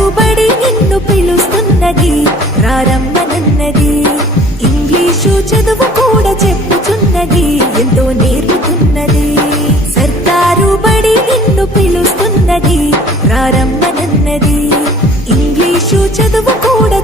సర్కారు బడి నిన్ను పిలుస్తున్నది, రారమ్మనన్నది. ఇంగ్లీషు చదువు కూడా చెప్పుచున్నది, ఎంతో నేర్పుతున్నది. సర్కారు బడి నిన్ను పిలుస్తున్నది, రారమ్మనన్నది. ఇంగ్లీషు చదువు కూడా